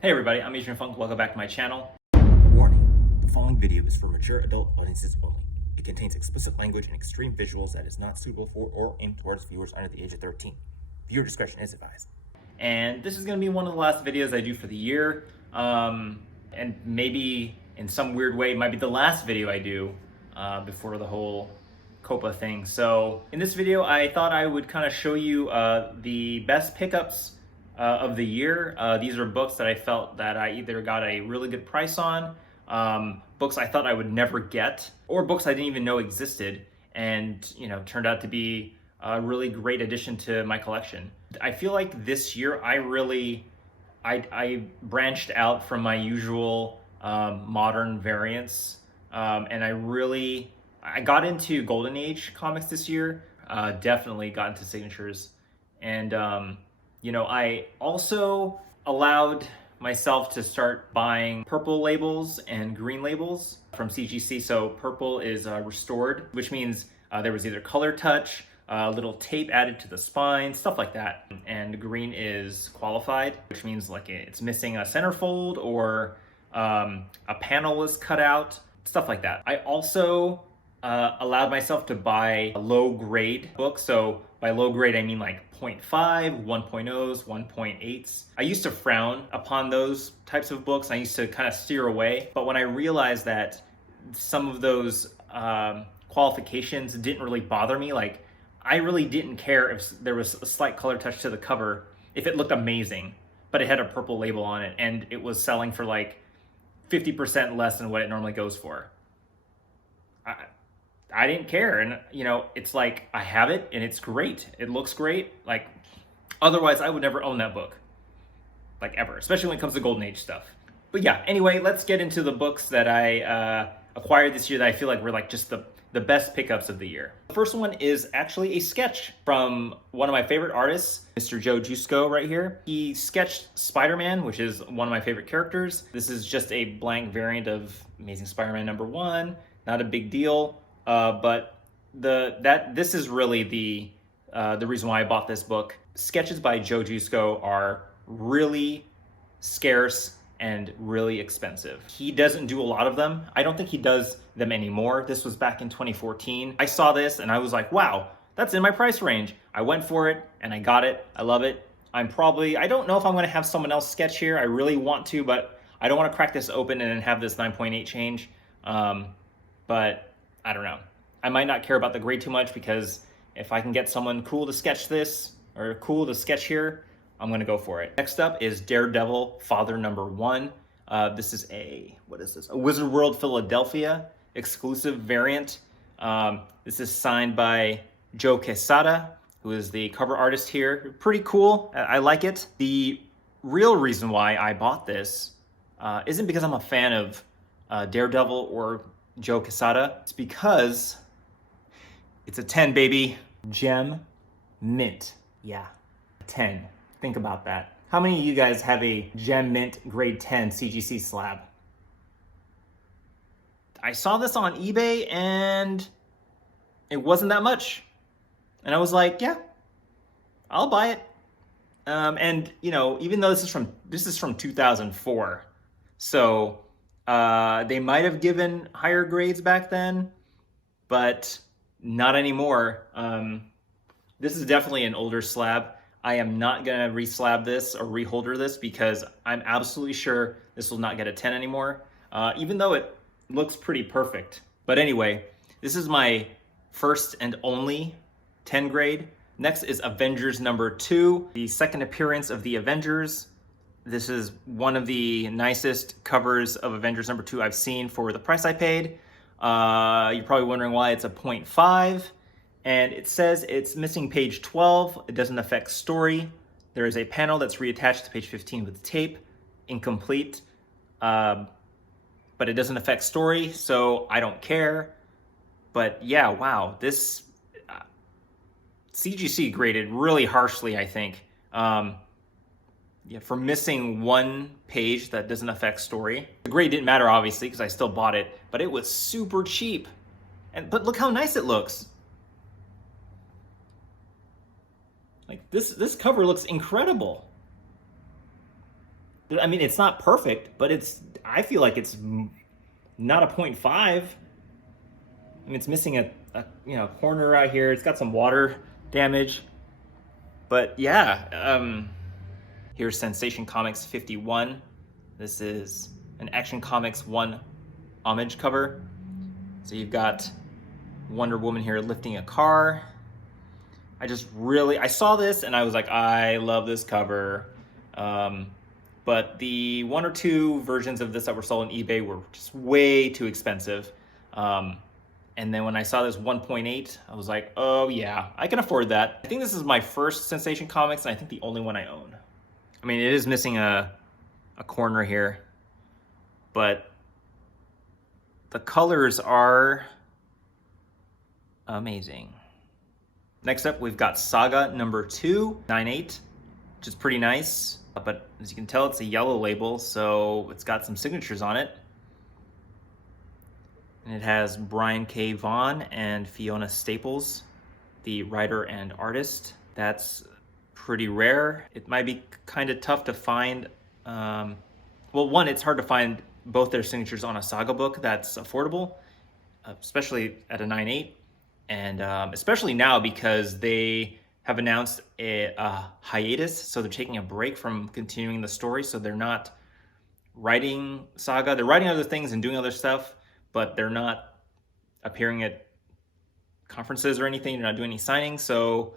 Hey everybody, I'm Adrian Funk. Welcome back to my channel. Warning, the following video is for mature adult audiences only. It contains explicit language and extreme visuals that is not suitable for or aimed towards viewers under the age of 13. Viewer discretion is advised. And this is going to be one of the last videos I do for the year. And maybe in some weird way, it might be the last video I do before the whole Copa thing. So in this video, I thought I would kind of show you the best pickups of the year. These are books that I felt that I either got a really good price on, books I thought I would never get, or books I didn't even know existed, and turned out to be a really great addition to my collection. I feel like this year I branched out from my usual modern variants, and I got into Golden Age comics this year. Definitely got into signatures, and I also allowed myself to start buying purple labels and green labels from CGC. So purple is restored, which means there was either color touch, a little tape added to the spine, stuff like that. And green is qualified, which means like it's missing a centerfold or a panel was cut out, stuff like that. I also allowed myself to buy a low grade book. So by low grade, I mean like 0.5, 1.0s, 1.8s. I used to frown upon those types of books. I used to kind of steer away. But when I realized that some of those qualifications didn't really bother me, like I really didn't care if there was a slight color touch to the cover, if it looked amazing, but it had a purple label on it and it was selling for like 50% less than what it normally goes for. I didn't care, and it's like I have it and it's great. It looks great. Like otherwise I would never own that book. Like ever, especially when it comes to Golden Age stuff. But yeah, anyway, let's get into the books that I acquired this year that I feel like were like just the best pickups of the year. The first one is actually a sketch from one of my favorite artists, Mr. Joe Jusko right here. He sketched SpiderMan, which is one of my favorite characters. This is just a blank variant of Amazing Spider-Man #1. Not a big deal. But this is really the reason why I bought this book. Sketches by Joe Jusko are really scarce and really expensive. He doesn't do a lot of them. I don't think he does them anymore. This was back in 2014. I saw this and I was like, wow, that's in my price range. I went for it and I got it. I love it. I don't know if I'm gonna have someone else sketch here. I really want to, but I don't wanna crack this open and then have this 9.8 change. But I don't know. I might not care about the grade too much because if I can get someone cool to sketch this or cool to sketch here, I'm going to go for it. Next up is Daredevil Father #1. This is a Wizard World Philadelphia exclusive variant. This is signed by Joe Quesada, who is the cover artist here. Pretty cool. I like it. The real reason why I bought this isn't because I'm a fan of Daredevil or Joe Quesada. It's because it's a 10, baby. Gem mint. Yeah, 10. Think about that. How many of you guys have a Gem Mint grade 10 CGC slab? I saw this on eBay and it wasn't that much. And I was like, yeah, I'll buy it. And even though this is from 2004, so they might have given higher grades back then, but not anymore. This is definitely an older slab. I am not gonna reslab this or reholder this because I'm absolutely sure this will not get a 10 anymore, even though it looks pretty perfect. But anyway, this is my first and only 10 grade. Next is Avengers #2, the second appearance of the Avengers. This is one of the nicest covers of Avengers #2 I've seen for the price I paid. You're probably wondering why it's a 0.5. And it says it's missing page 12. It doesn't affect story. There is a panel that's reattached to page 15 with tape. Incomplete. But it doesn't affect story, so I don't care. But yeah, wow. This CGC graded really harshly, I think. For missing one page that doesn't affect story. The grade didn't matter, obviously, because I still bought it, but it was super cheap. But look how nice it looks. Like this cover looks incredible. I mean, it's not perfect, but I feel like it's not a 0.5. I mean, it's missing a corner right here. It's got some water damage. But yeah, here's Sensation Comics 51. This is an Action Comics 1 homage cover. So you've got Wonder Woman here lifting a car. I saw this and I was like, I love this cover. But the 1 or 2 versions of this that were sold on eBay were just way too expensive. And then when I saw this 1.8, I was like, oh yeah, I can afford that. I think this is my first Sensation Comics, and I think the only one I own. I mean, it is missing a corner here, but the colors are amazing. Next up, we've got Saga number 2, 9/8, which is pretty nice. But as you can tell, it's a yellow label, so it's got some signatures on it. And it has Brian K. Vaughan and Fiona Staples, the writer and artist. That's pretty rare. It might be kind of tough to find. Well, one, it's hard to find both their signatures on a Saga book that's affordable, especially at a 9/8. And especially now because they have announced a hiatus, so they're taking a break from continuing the story. So they're not writing Saga. They're writing other things and doing other stuff, but they're not appearing at conferences or anything. They're not doing any signings. So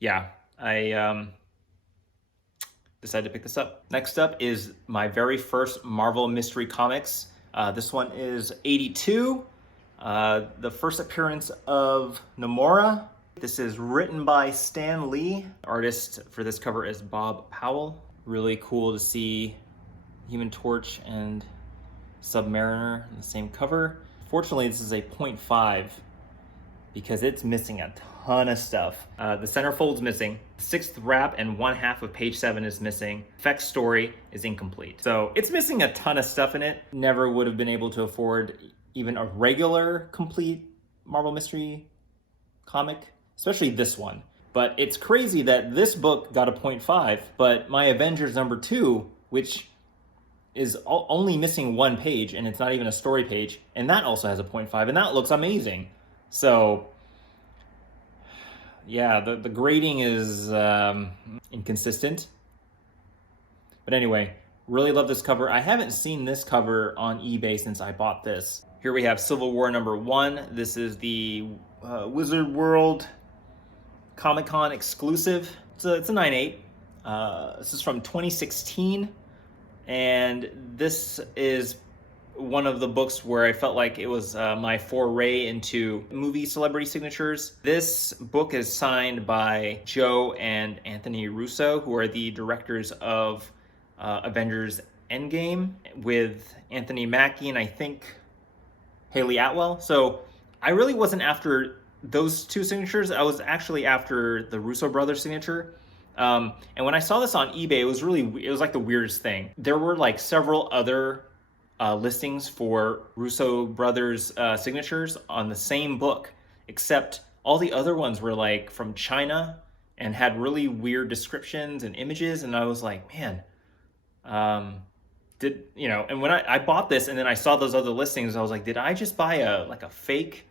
yeah, I decided to pick this up. Next up is my very first Marvel Mystery Comics. This one is 82. The first appearance of Namora. This is written by Stan Lee. Artist for this cover is Bob Powell. Really cool to see Human Torch and Submariner in the same cover. Fortunately, this is a 0.5 because it's missing a ton of stuff. The centerfold's missing. 6th wrap and 1/2 of page 7 is missing. Feck's story is incomplete. So it's missing a ton of stuff in it. Never would have been able to afford even a regular complete Marvel Mystery comic, especially this one. But it's crazy that this book got a 0.5, but my Avengers number 2, which is only missing 1 page, and it's not even a story page, and that also has a 0.5, and that looks amazing. So yeah, the grading is inconsistent. But anyway, really love this cover. I haven't seen this cover on eBay since I bought this. Here we have Civil War number 1. This is the Wizard World Comic-Con exclusive. It's a 9/8. This is from 2016. And this is one of the books where I felt like it was my foray into movie celebrity signatures. This book is signed by Joe and Anthony Russo, who are the directors of Avengers Endgame, with Anthony Mackie and I think Haley Atwell. So I really wasn't after those 2 signatures. I was actually after the Russo brothers signature. And when I saw this on eBay, it was like the weirdest thing. There were like several other listings for Russo brothers signatures on the same book, except all the other ones were like from China and had really weird descriptions and images. And I was like, man, and when I bought this and then I saw those other listings, I was like, did I just buy a fake,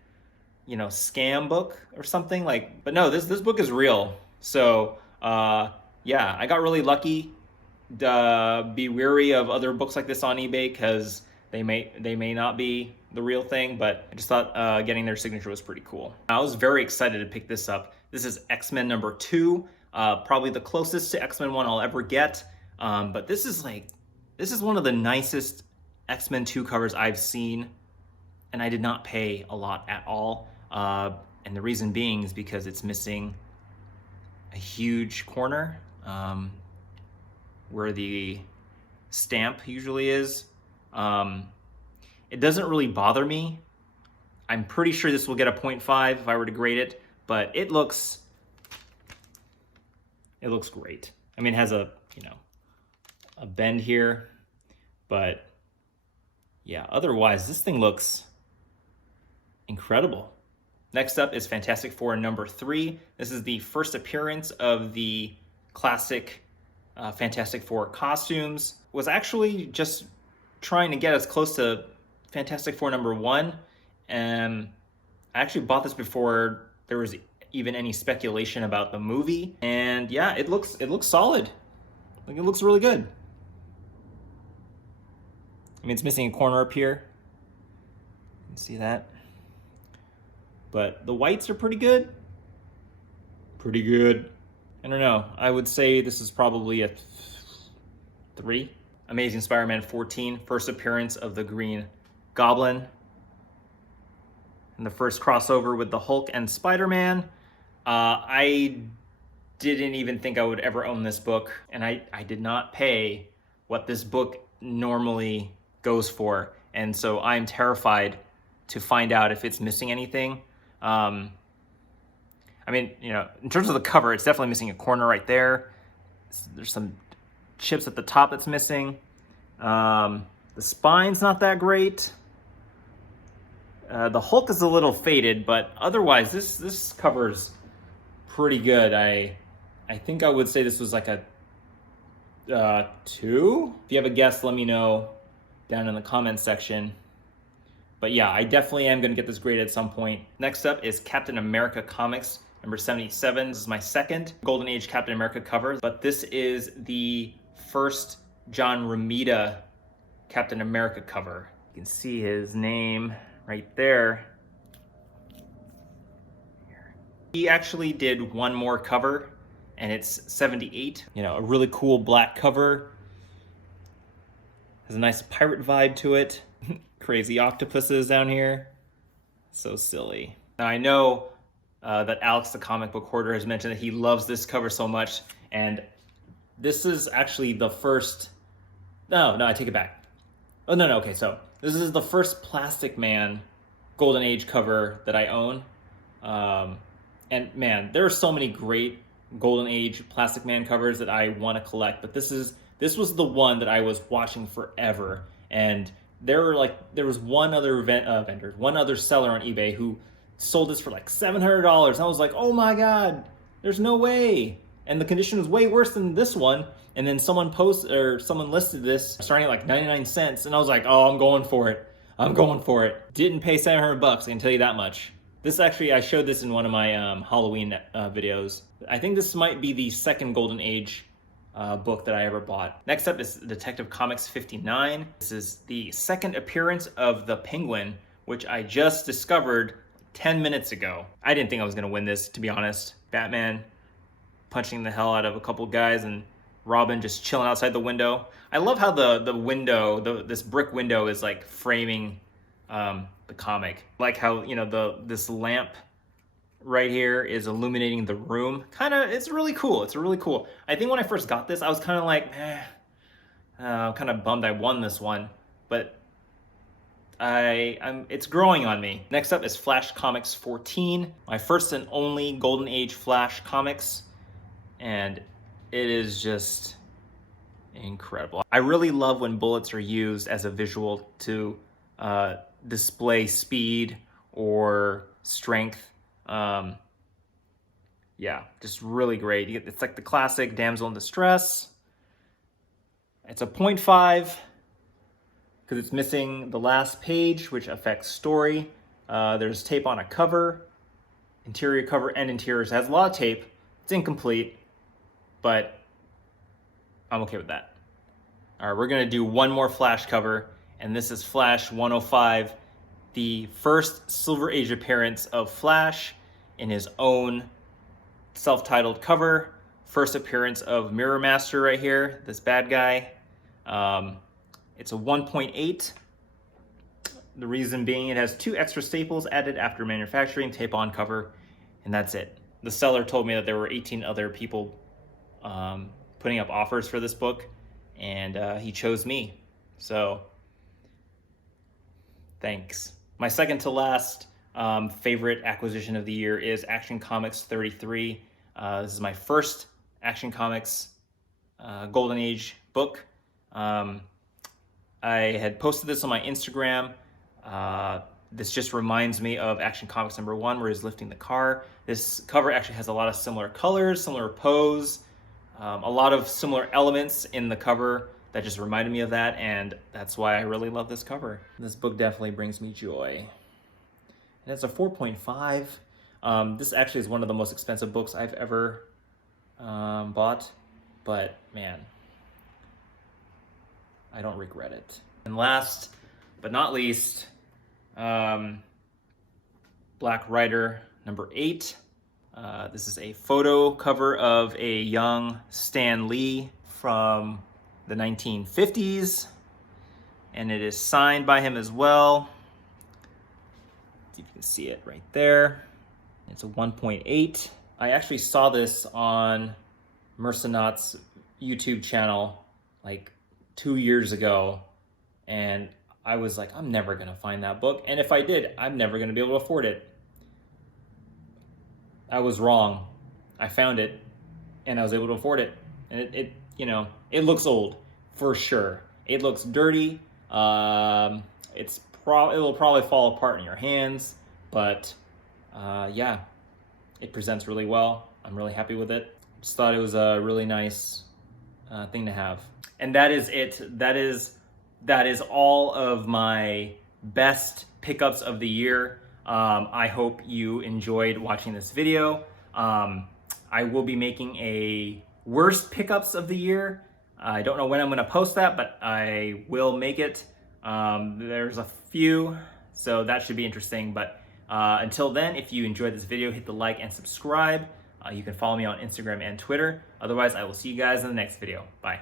scam book or something? But no, this book is real. So yeah, I got really lucky. Be wary of other books like this on eBay because they may not be the real thing, but I just thought getting their signature was pretty cool. I was very excited to pick this up. This is X-Men number 2, probably the closest to X-Men 1 I'll ever get. But this is one of the nicest X-Men 2 covers I've seen, and I did not pay a lot at all. And the reason being is because it's missing a huge corner where the stamp usually is. It doesn't really bother me. I'm pretty sure this will get a 0.5 if I were to grade it, but it looks great. I mean, it has a bend here, but yeah, otherwise this thing looks incredible. Next up is Fantastic Four number 3. This is the first appearance of the classic Fantastic Four costumes. was actually just trying to get as close to Fantastic Four #1, and I actually bought this before there was even any speculation about the movie. And yeah, it looks solid. Like, it looks really good. I mean, it's missing a corner up here. You can see that. But the whites are pretty good. Pretty good. I don't know. I would say this is probably a 3. Amazing Spider-Man 14, first appearance of the Green Goblin. And the first crossover with the Hulk and Spider-Man. I didn't even think I would ever own this book, and I did not pay what this book normally goes for, and so I'm terrified to find out if it's missing anything. I mean, you know, in terms of the cover, it's definitely missing a corner right there. There's some chips at the top that's missing. The spine's not that great. The Hulk is a little faded, but otherwise, this cover's pretty good. I think I would say this was like a 2. If you have a guess, let me know down in the comments section. But yeah, I definitely am going to get this graded at some point. Next up is Captain America Comics #77. This is my second Golden Age Captain America cover, but this is the first John Romita Captain America cover. You can see his name right there. He actually did one more cover, and it's 78. You know, a really cool black cover. Has a nice pirate vibe to it. Crazy octopuses down here. So silly. Now I know that Alex, the comic book hoarder, has mentioned that he loves this cover so much, and this is actually the first... No, I take it back. Oh, no, okay, so this is the first Plastic Man Golden Age cover that I own. And man, there are so many great Golden Age Plastic Man covers that I want to collect, but this was the one that I was watching forever. And there was one other vendor, one other seller on eBay who sold this for like $700. And I was like, oh my God, there's no way. And the condition was way worse than this one. And then someone listed this starting at like 99 cents. And I was like, oh, I'm going for it. Didn't pay $700, I can tell you that much. This actually, I showed this in one of my Halloween videos. I think this might be the second Golden Age book that I ever bought. Next up is Detective Comics 59. This is the second appearance of the Penguin, which I just discovered 10 minutes ago. I didn't think I was gonna win this, to be honest. Batman punching the hell out of a couple guys and Robin just chilling outside the window. I love how the window, this brick window is like framing the comic. Like how, you know, this lamp right here is illuminating the room. It's really cool. It's really cool. I think when I first got this, I was kind of like, I'm kind of bummed I won this one, but it's growing on me. Next up is Flash Comics 14, my first and only Golden Age Flash comics, and it is just incredible. I really love when bullets are used as a visual to display speed or strength. Yeah, just really great. It's like the classic damsel in distress. It's a 0.5 because it's missing the last page, which affects story. There's tape on a cover, interior cover and interiors. It has a lot of tape. It's incomplete, but I'm okay with that. All right, we're gonna do one more Flash cover, and this is Flash 105, the first Silver Age appearance of Flash in his own self-titled cover. First appearance of Mirror Master right here, this bad guy. It's a 1.8. The reason being it has 2 extra staples added after manufacturing, tape on cover, and that's it. The seller told me that there were 18 other people putting up offers for this book, and he chose me. So, thanks. My second to last favorite acquisition of the year is Action Comics 33. This is my first Action Comics Golden Age book. I had posted this on my Instagram. This just reminds me of Action Comics #1 where he's lifting the car. This cover actually has a lot of similar colors, similar pose, a lot of similar elements in the cover that just reminded me of that, and that's why I really love this cover. This book definitely brings me joy. And it's a 4.5. This actually is one of the most expensive books I've ever bought, but man, I don't regret it. And last but not least, Black Rider number 8. This is a photo cover of a young Stan Lee from the 1950s, and it is signed by him as well. Let's see if you can see it right there. It's a 1.8. I actually saw this on Mercenaut's YouTube channel like 2 years ago, and I was like, I'm never gonna find that book, and if I did, I'm never gonna be able to afford it. I was wrong. I found it, and I was able to afford it. And it you know, it looks old for sure. It looks dirty. It'll probably fall apart in your hands, but yeah, it presents really well. I'm really happy with it. Just thought it was a really nice thing to have. And that is it. That is all of my best pickups of the year. I hope you enjoyed watching this video. I will be making a worst pickups of the year. I don't know when I'm gonna post that, but I will make it. There's a few, so that should be interesting. But until then, if you enjoyed this video, hit the like and subscribe. You can follow me on Instagram and Twitter. Otherwise, I will see you guys in the next video. Bye.